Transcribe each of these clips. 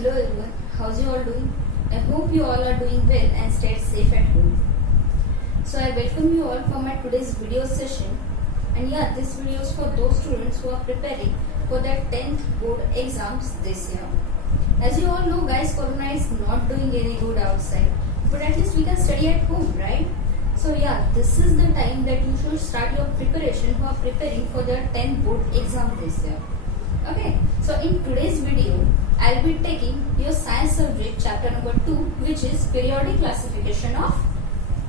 Hello everyone, how's you all doing? I hope you all are doing well and stay safe at home. So I welcome you all for my today's video session. And yeah, this video is for those students who are preparing for their 10th board exams this year. As you all know guys, Corona is not doing any good outside, but at least we can study at home, right? So yeah, this is the time that you should start your preparation who are preparing for their 10th board exam this year. Okay, so in today's video, I'll be taking your science subject chapter number 2, which is periodic classification of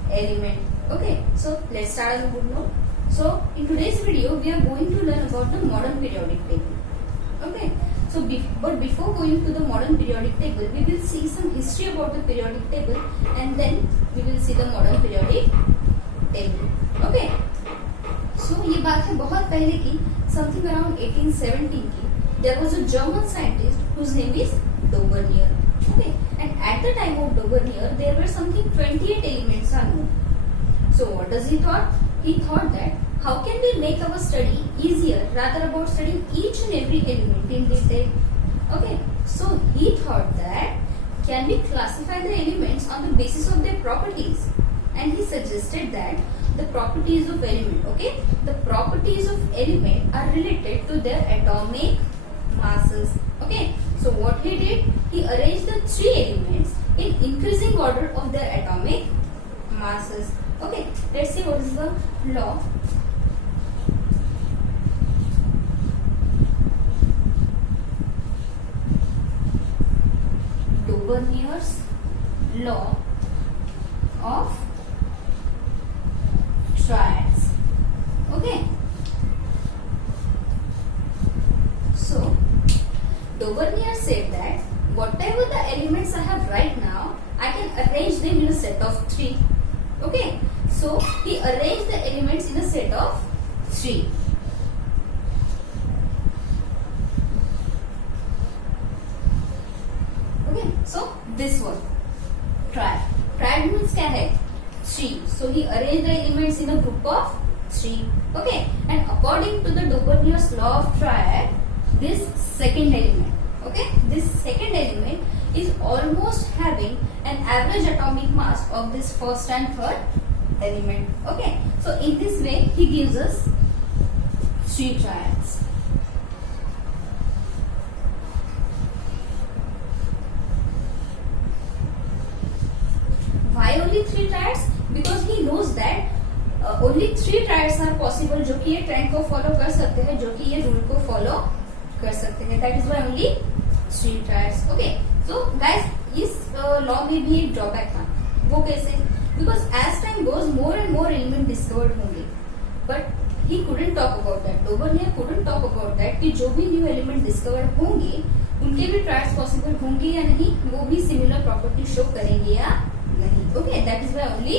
element. Okay, so let's start on a good note. So in today's video, we are going to learn about the modern periodic table. Okay, so but before going to the modern periodic table, we will see some history about the periodic table and then we will see the modern periodic table. Okay, so ये बात है बहुत पहले की, something around 1817 की. There was a German scientist whose name is Dauvergne. Okay, and at the time of Dauvergne, there were something 28 elements are known. So what does he thought? He thought that how can we make our study easier rather about studying each and every element in detail. Okay, so he thought that can we classify the elements on the basis of their properties, and he suggested that the properties of element, okay, the properties of element are related to their atomic masses. Okay, so what he did, he arranged the three elements in increasing order of their atomic masses. Okay, let's see what is the law. Dauvernier's law of triads. Okay, so Dauvergne said that whatever the elements I have right now, I can arrange them in a set of 3. Okay, so he arranged the elements in a set of 3. Okay, so this one triad. Triad means क्या है? 3. So he arranged the elements in a group of 3. Okay, and according to the Dauvernier's law of triad, this second element, okay, this second element is almost having an average atomic mass of this first and third element. Okay, so in this way he gives us 3 triads. Why only 3 triads? Because he knows that only 3 triads are possible जो कि ये trend को follow कर सकते हैं, जो कि ये रूल को फॉलो कर सकते हैं. That is why only 3 triads. Okay, so guys, इस लॉ में भी एक ड्रॉबैक था. वो कैसे? Because as time goes, more and more elements discovered होंगे. But he couldn't talk about that. Dauvergne couldn't talk about that कि जो भी new element discovered होंगे, उनके भी triads possible होंगे या नहीं, वो भी similar property show करेंगे या नहीं. Okay, that is why only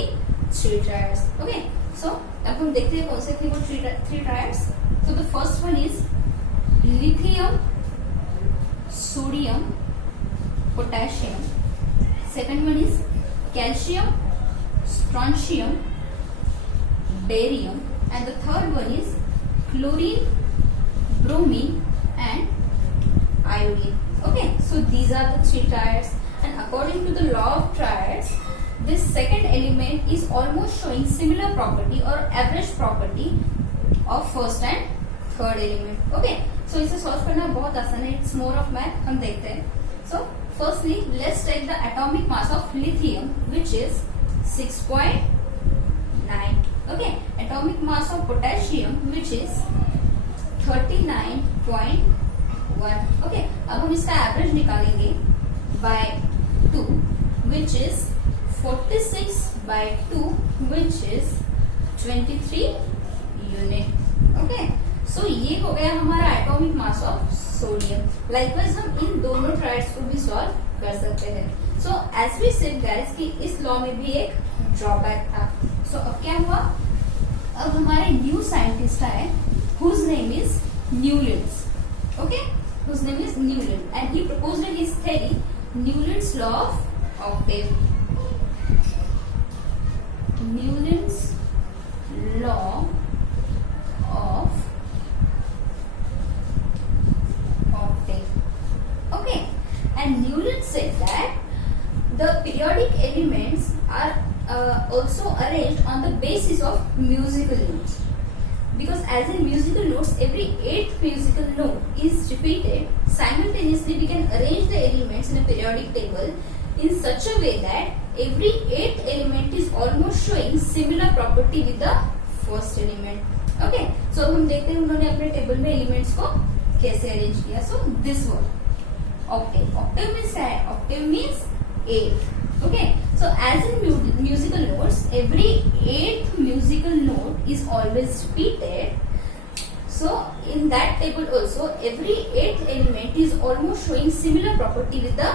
3 triads. Okay, so अब हम देखते हैं कौन से थे वो 3 triads. So the first one is lithium, sodium, potassium. Second one is calcium, strontium, barium, and the third one is chlorine, bromine, and iodine. Okay, so these are the 3 triads, and according to the law of triads, this second element is almost showing similar property or average property of first and third element. Okay, so इसे solve करना बहुत आसान है. It's more of math. हम देखते हैं. So firstly, let's take the atomic mass of lithium, which is 6.9. Okay, atomic mass of potassium, which is 39.1. Okay, अब हम इसका एवरेज निकालेंगे by 2, which is 46 by 2, which is 23 unit. Okay, so ये हो गया हमारा atomic mass of sodium. Likewise हम इन दोनों ट्रायड्स को भी सॉल्व कर सकते हैं. So as we said guys कि इस लॉ में भी एक ड्रॉबैक था. सो अब क्या हुआ? अब हमारे न्यू साइंटिस्ट आए whose name is Newlands. Okay, whose name is Newland, and he proposed his theory, Newland's law of octave. Newland's law of octave. Okay, and Newland elements are also arranged on the basis of musical notes. Because as in musical notes, every 8th musical note is repeated. Simultaneously, we can arrange the elements in a periodic table in such a way that every 8th element is almost showing similar property with the first element. Okay, so अब हम देखते हैं उन्होंने अपने table में elements को कैसे arrange किया. So this one, octave. Octave means क्या है? Octave means 8. Okay, so as in musical notes, every 8th musical note is always repeated. So in that table also, every 8th element is almost showing similar property with the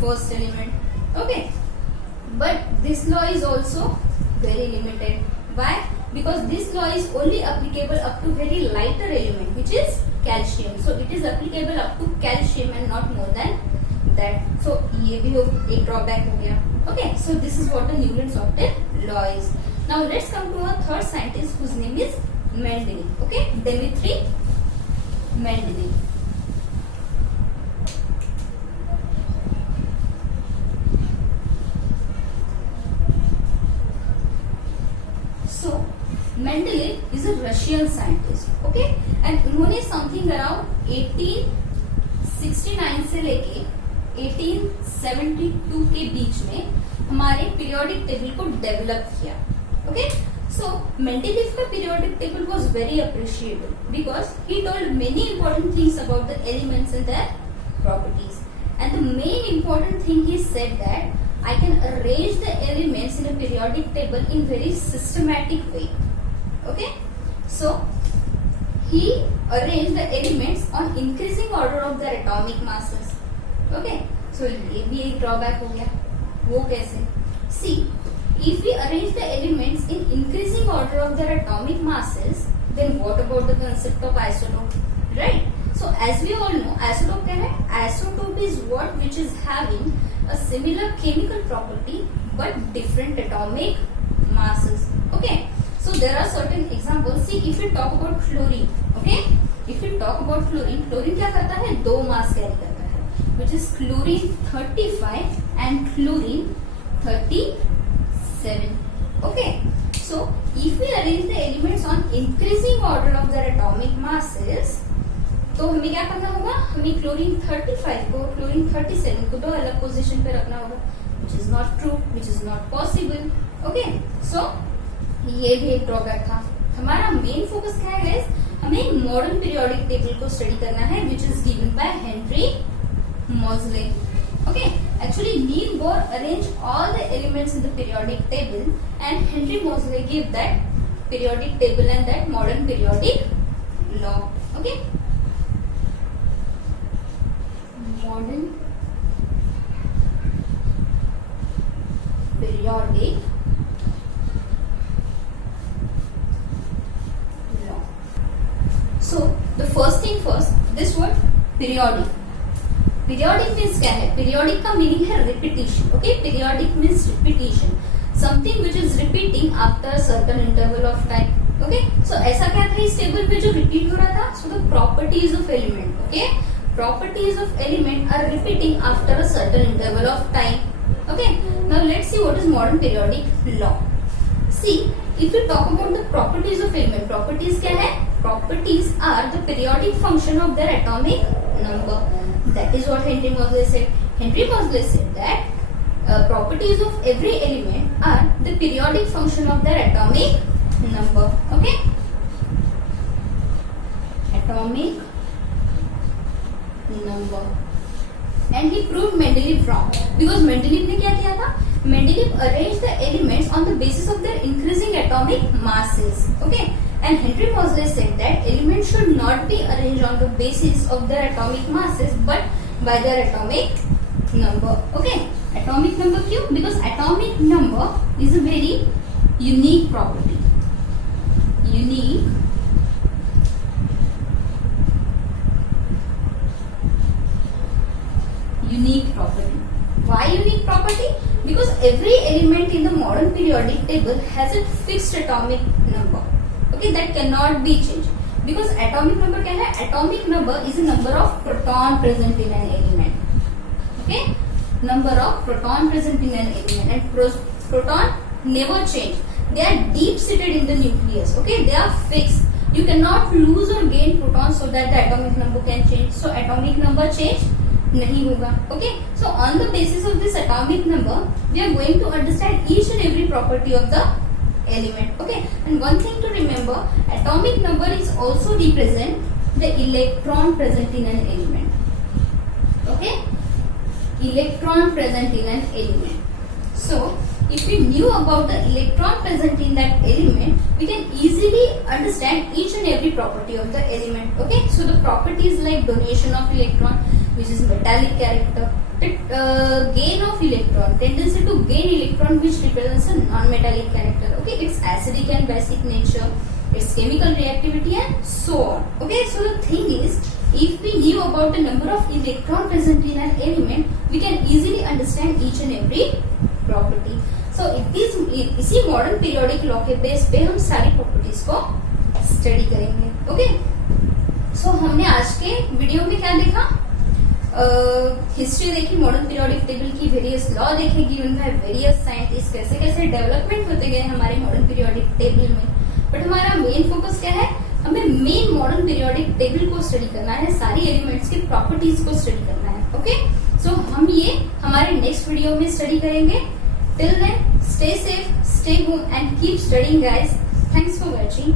first element. Okay, but this law is also very limited. Why? Because this law is only applicable up to very lighter element, which is calcium. So it is applicable up to calcium and not more than that. So ये भी एक drawback हो गया. Okay, so this is what the Newton's octave law is. Now let's come to our third scientist whose name is Mendeleev. Okay, Dmitri Mendeleev. So Mendeleev is a Russian scientist. Okay, and उन्होंने something around 1869 से लेके 1872 के बीच में हमारे periodic table को develop किया. Okay, सो Mendeleev का periodic table was very appreciated because he told many important things about the elements and their properties. And the main important thing he said that I can arrange the elements in a periodic table in very systematic way. Okay, so he arranged the elements on increasing order of their atomic masses. Okay, so ये भी एक drawback हो गया. वो कैसे? See, if we arrange the elements in increasing order of their atomic masses, then what about the concept of isotope, right? So as we all know, isotope क्या है? Isotope is what which is having a similar chemical property but different atomic masses. Okay, so there are certain examples. See, if we talk about fluorine, okay, if we talk about fluorine, fluorine क्या करता है? 2 मास carry करता है, which is fluorine 35 and fluorine 37. Okay, so if we arrange the elements on increasing order of their atomic masses, तो हमें क्या करना होगा? हमें क्लोरीन 35 को क्लोरीन 37 को 2 अलग पोजीशन पे रखना होगा, which is not true, which is not possible. Okay, so ये भी एक ड्रॉबैक था. हमारा मेन फोकस क्या है? हमें मॉडर्न पीरियोडिक टेबल को स्टडी करना है, which is given by Henry Moseley. Okay, actually Niels Bohr arrange all the elements in the periodic table and Henry Moseley give that periodic table and that modern periodic law. Okay, modern periodic So the first thing first, this word periodic. Periodic means क्या है? Periodic का meaning है repetition. Okay, periodic means repetition. Something which is repeating after a certain interval of time. Okay, so ऐसा क्या था इस table पे जो repeat हो रहा था? So the properties of element. Okay, properties of element are repeating after a certain interval of time. Okay, now let's see what is modern periodic law. See, if you talk about the properties of element, properties क्या है? Properties are the periodic function of their atomic number. That is what Henry Moseley said. Henry Moseley said that properties of every element are the periodic function of their atomic number. Okay? Atomic number. And he proved Mendeleev wrong. Because Mendeleev ने क्या किया था? Mendeleev arranged the elements on the basis of their increasing atomic masses. Okay? And Henry Moseley said that elements should not be arranged on the basis of their atomic masses but by their atomic number. Okay, atomic number क्यों? Because atomic number is a very unique property. Unique property. Why unique property? Because every element in the modern periodic table has a fixed atomic number. Okay, that cannot be changed. Because atomic number क्या है? Atomic number is a number of proton present in an element. Okay, number of proton present in an element, and proton never change. They are deep seated in the nucleus. Okay, they are fixed. You cannot lose or gain protons so that the atomic number can change. So atomic number change नहीं होगा. Okay, so on the basis of this atomic number, we are going to understand each and every property of the element. Okay, and one thing to remember, atomic number is also represent the electron present in an element. Okay, electron present in an element. So if we knew about the electron present in that element, we can easily understand each and every property of the element. Okay, so the properties like donation of electron, which is metallic character, the gain of electron, tendency to gain electron, which represents a non-metallic character. Okay, its acidic and basic nature, its chemical reactivity, and so on. Okay, so the thing is, if we knew about the number of electron present in an element, we can easily understand each and every property. So it is इसी modern periodic law के base पे हम सारी properties को study करेंगे. Okay, सो हमने आज के वीडियो में क्या देखा? हिस्ट्री देखी, मॉडर्न पीरियोडिक टेबल की वेरियस लॉ देखे, गिवन बाय वेरियस साइंटिस्ट, कैसे कैसे डेवलपमेंट होते गए हमारे मॉडर्न पीरियोडिक टेबल में. बट हमारा मेन फोकस क्या है? हमें मेन मॉडर्न पीरियोडिक टेबल को स्टडी करना है, सारी एलिमेंट्स की प्रॉपर्टीज को स्टडी करना है. ओके, सो हम ये हमारे नेक्स्ट वीडियो में स्टडी करेंगे. Till then, stay safe, stay home, and keep studying, guys. Thanks for watching.